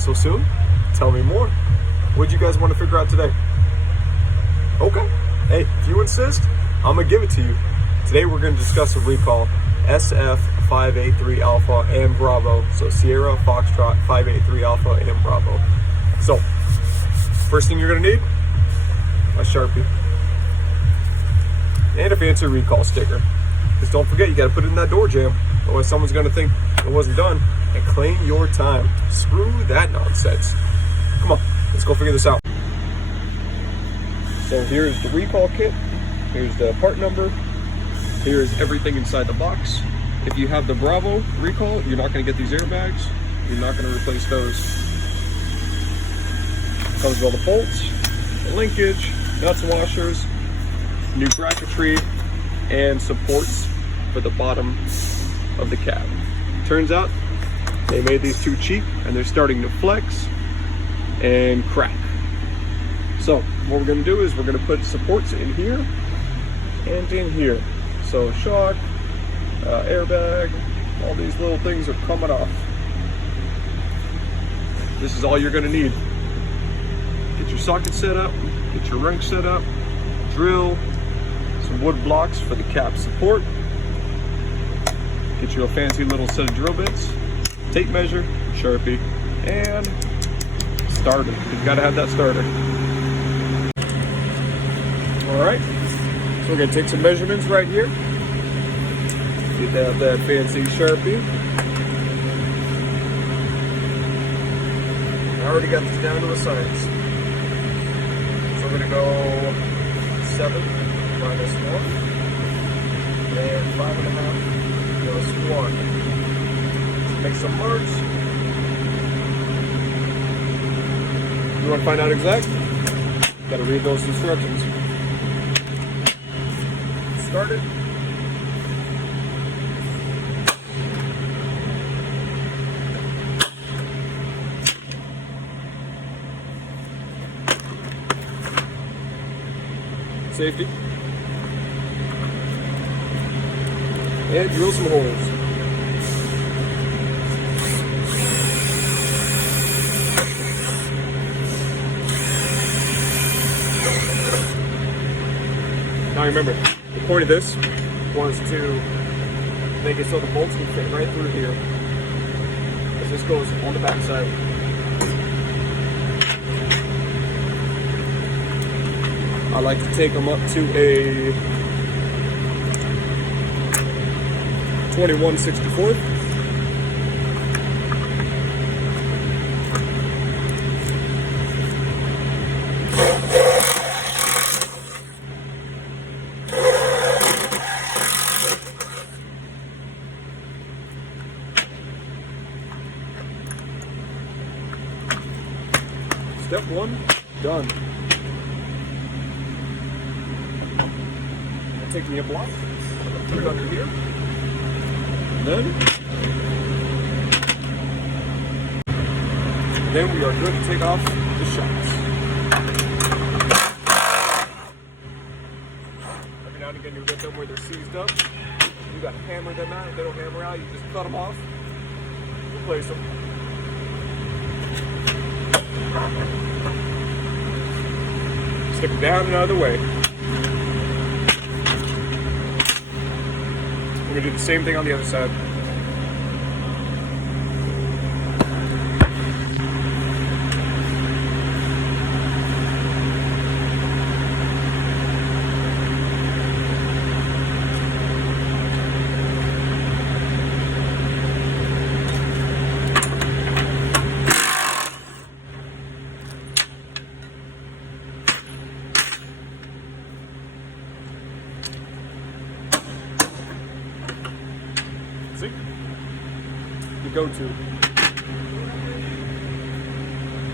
Not so soon? Tell me more. What'd you guys want to figure out today? Okay. Hey, if you insist, I'm going to give it to you. Today we're going to discuss a recall. SF583 Alpha and Bravo. So Sierra Foxtrot 583 Alpha and Bravo. So, first thing you're going to need, a Sharpie. And a fancy recall sticker. Because don't forget, you got to put it in that door jamb. Otherwise someone's going to think it wasn't done. And claim your time. Screw that nonsense. Come on, let's go figure this out. So here's the recall kit. Here's the part number. Here's everything inside the box. If you have the Bravo recall, you're not going to get these airbags. You're not going to replace those. Comes with all the bolts, the linkage, nuts, washers, new bracketry, and supports for the bottom of the cab. Turns out they made these too cheap and they're starting to flex and crack. So what we're going to do is we're going to put supports in here and in here. So shock, airbag, all these little things are coming off. This is all you're going to need. Get your socket set up, get your wrench set up, drill, some wood blocks for the cap support, get you a fancy little set of drill bits, tape measure, Sharpie, and starter. You've got to have that starter. Alright, so we're going to take some measurements right here. Get that fancy Sharpie. I already got this down to a science. So we're going to go 7 minus 1 and 5.5 plus 1. Make some marks. You want to find out exact? Got to read those instructions. Start it. Safety. And drill some holes. Now remember, the point of this was to make it so the bolts can fit right through here. As this goes on the back side. I like to take them up to a 21/64. Step 1, done. Take me a block, put it under here, and then we are good to take off the shocks. Every now and again you get them where they're seized up. You got to hammer them out. If they don't hammer out, you just cut them off, replace them. Stick them down and out of the way. We're going to do the same thing on the other side. See? The go-to.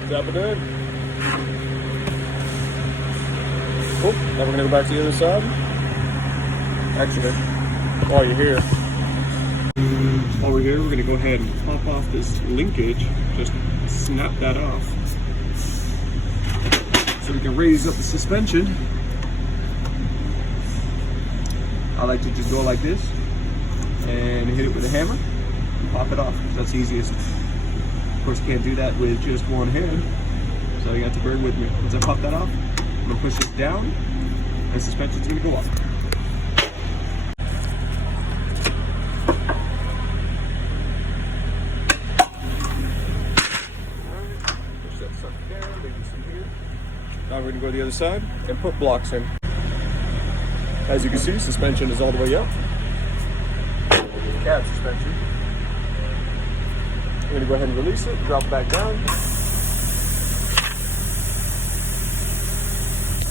Tap it in. Cool. Now we're going to go back to the other side. Actually, while you're here, we're going to go ahead and pop off this linkage. Just snap that off. So we can raise up the suspension. I like to just go like this and hit it with a hammer and pop it off. That's the easiest. course, can't do that with just one hand, so you have to bear with me. Once I pop that off, I'm gonna push this down, and suspension's gonna go up. Push that sucker down, leave this in here. Now we're gonna go to the other side and put blocks in. As you can see, suspension is all the way up. Cab suspension. We're gonna go ahead and release it, drop it back down.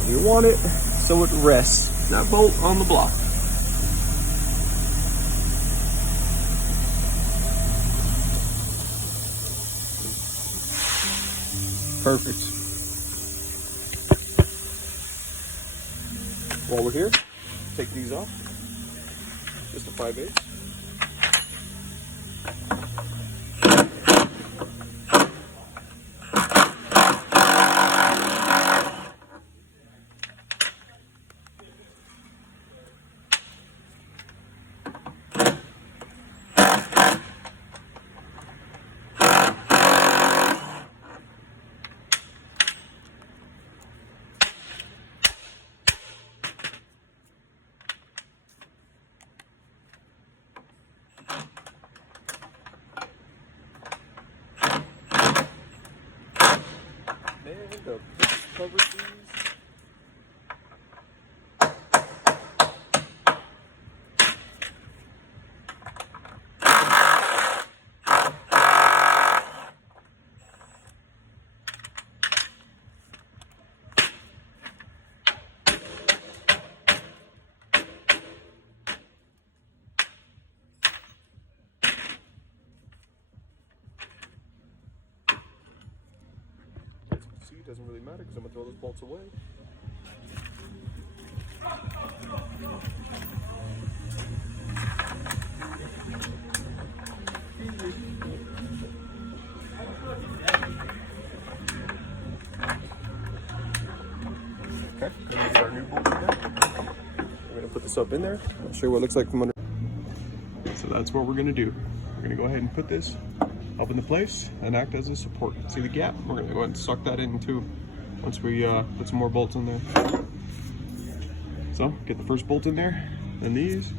We want it so it rests, that bolt on the block. Perfect. While we're here, take these off. Just a 5/8. And the cover these. Doesn't really matter because I'm gonna throw those bolts away. Okay, gonna get our new bolt in there. We're gonna put this up in there. I'll show you what it looks like from under. So that's what we're gonna do. We're gonna go ahead and put this up into place and act as a support. See the gap? We're gonna go ahead and suck that in too once we put some more bolts in there. So get the first bolt in there, then these,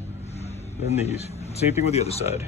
then these. Same thing with the other side.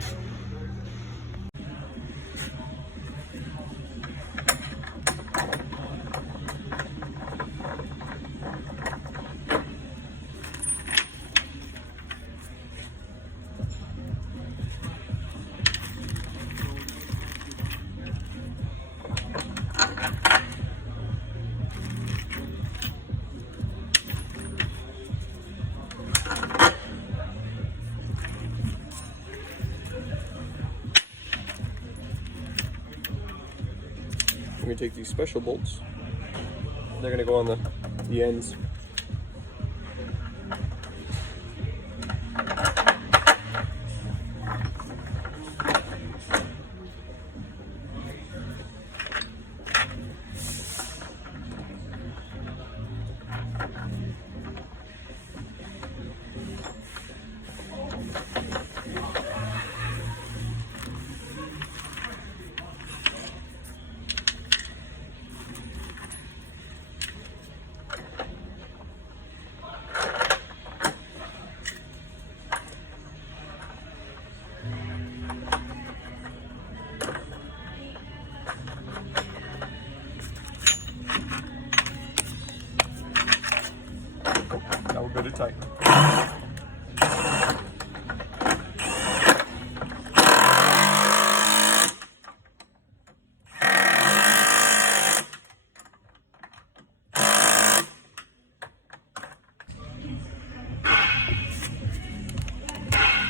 We're gonna take these special bolts. They're gonna go on the ends. Now we're good to tighten.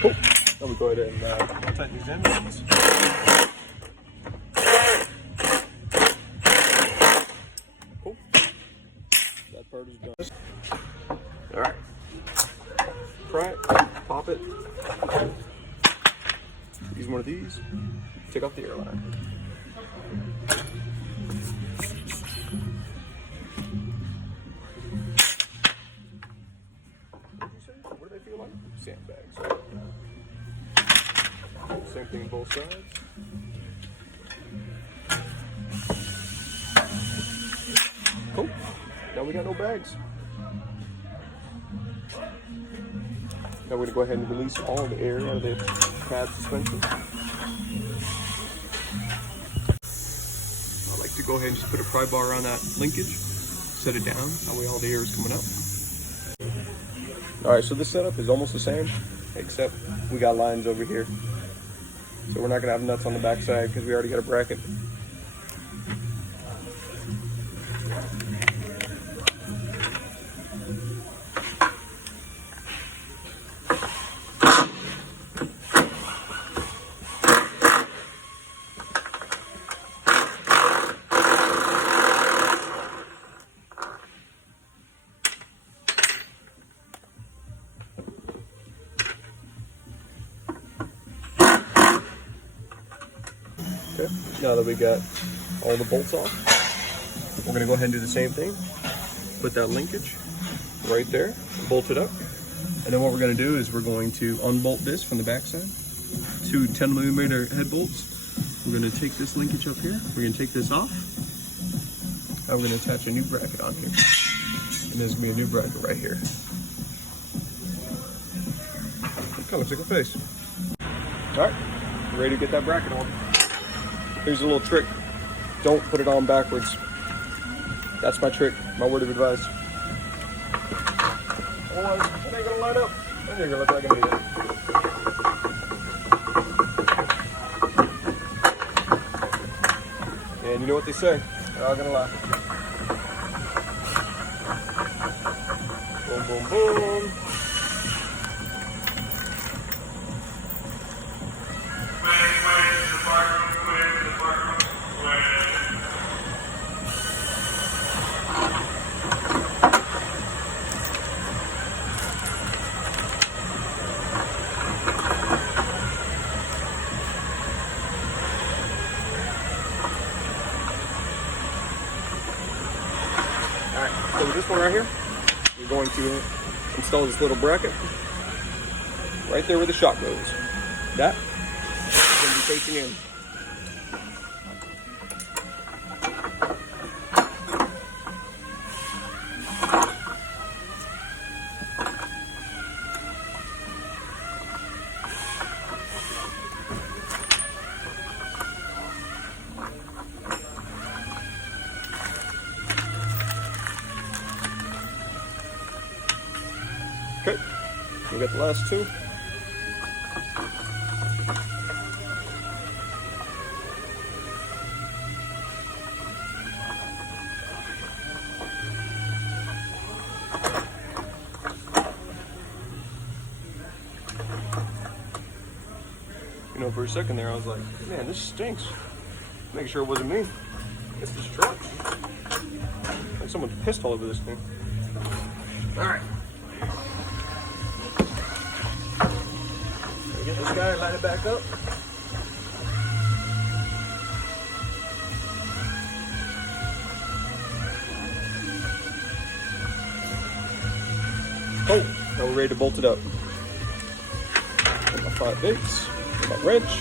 Cool. Now we go ahead and tighten these ends. Cool. That part is done. All right. Try it. Pop it. Use one of these. Take off the airliner. What do they feel like? Sandbags. Same thing on both sides. we got no bags. Now we're gonna go ahead and release all the air out of the cab suspension. I like to go ahead and just put a pry bar around that linkage, set it down, that way all the air is coming up. All right, so this setup is almost the same, except we got lines over here. So we're not gonna have nuts on the back side because we already got a bracket. Okay, now that we got all the bolts off, we're gonna go ahead and do the same thing. Put that linkage right there, bolt it up. And then what we're gonna do is we're going to unbolt this from the backside. 2 10mm head bolts. We're gonna take this linkage up here. We're gonna take this off. And we're gonna attach a new bracket on here. And there's gonna be a new bracket right here. It kind of looks like a face. All right, ready to get that bracket on. Here's a little trick. Don't put it on backwards. That's my trick, my word of advice. Otherwise, it ain't gonna line up. And you're gonna look like an idiot. And you know what they say, they're all gonna lie. Boom, boom, boom. Alright, so with this one right here, we're going to install this little bracket right there where the shot goes. That is going to be facing in. Okay, we got the last 2. You know, for a second there, I was like, man, this stinks. Making sure it wasn't me. It's this truck. Like someone pissed all over this thing. All right. Get this guy, line it back up. Oh, now we're ready to bolt it up. Get my 5/8, get my wrench.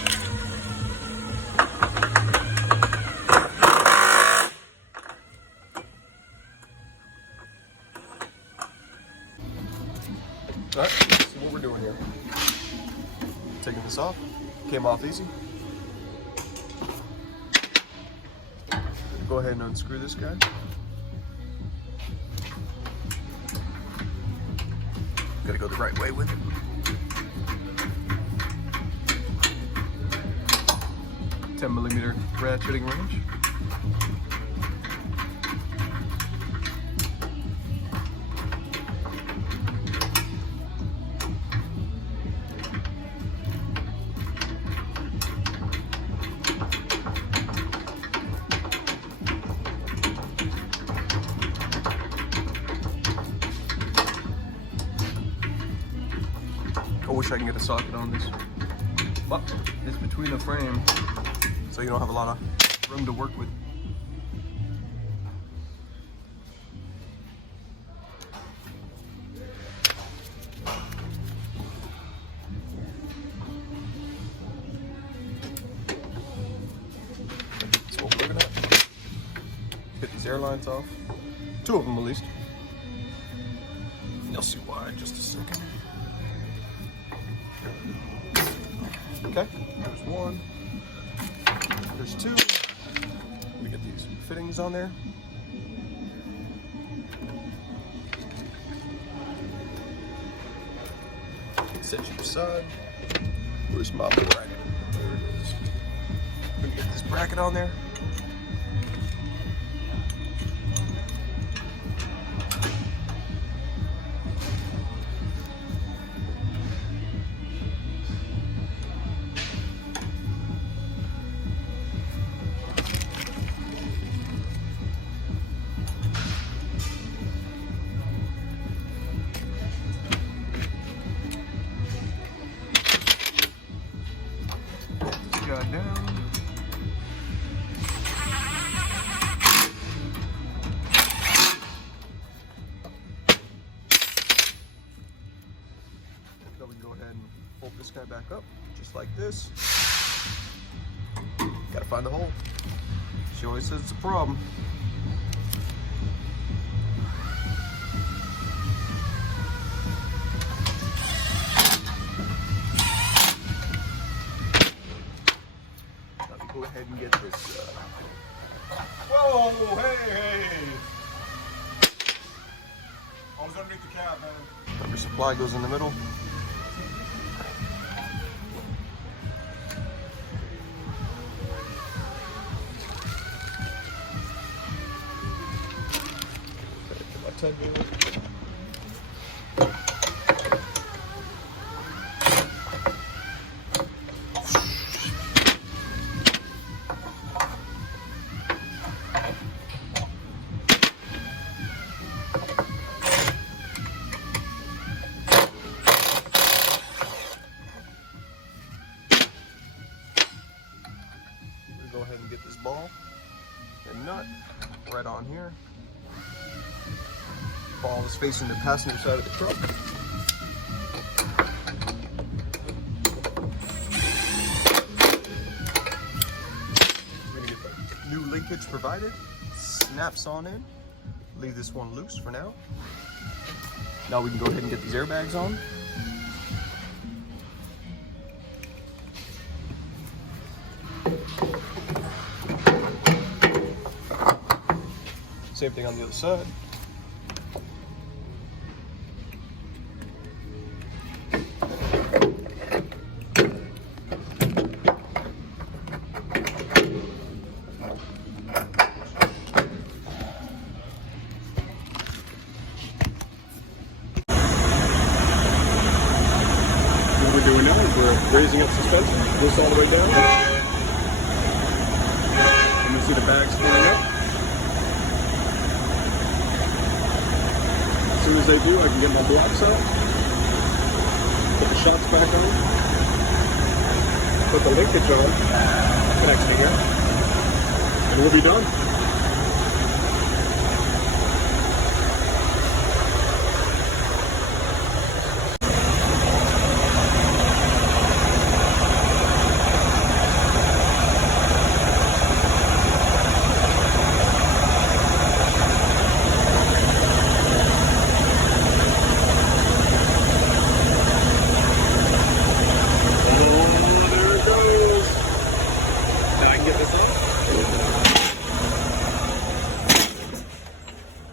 All right, let's see what we're doing here. Taking this off, came off easy. Go ahead and unscrew this guy. Gotta go the right way with it. .10mm ratcheting wrench. I wish I can get a socket on this, but it's between the frame, so you don't have a lot of room to work with. That's what we're looking at. Get these air lines off, 2 of them at least. You'll see why in just a second. Okay, there's one. There's two. Let me get these fittings on there. Set you aside. Where's my bracket? There it is. Let me get this bracket on there. Down. Then we can go ahead and pull this guy back up, just like this. Gotta find the hole. She always says it's a problem. Go ahead and get this. Whoa, hey! I was underneath the cab, man. Rubber supply goes in the middle. Get my tugboat. Go ahead and get this ball and nut right on here. Ball is facing the passenger side of the truck. We're gonna get the new linkage provided. Snaps on in. Leave this one loose for now. Now we can go ahead and get these airbags on. Same thing on the other side. What we're doing now is we're raising up suspension, this all the way down. And you see the bags flying up. As soon as they do, I can get my blocks out, put the shocks back on, put the linkage on, connect together, and we'll be done.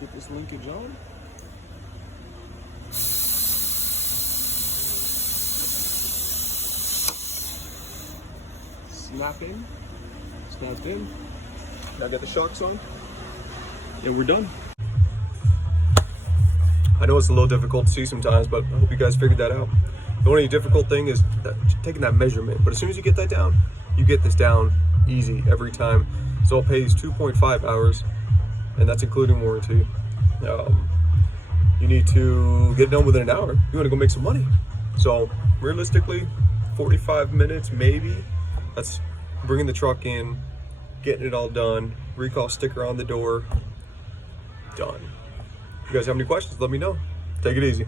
Get this linkage on. Snap in. Snap in. Now get the shocks on. And we're done. I know it's a little difficult to see sometimes, but I hope you guys figured that out. The only difficult thing is taking that measurement. But as soon as you get that down, you get this down easy every time. So it pays 2.5 hours. And that's including warranty. You need to get it done within an hour. You want to go make some money. So realistically, 45 minutes maybe. That's bringing the truck in, getting it all done, recall sticker on the door, done. If you guys have any questions, let me know. Take it easy.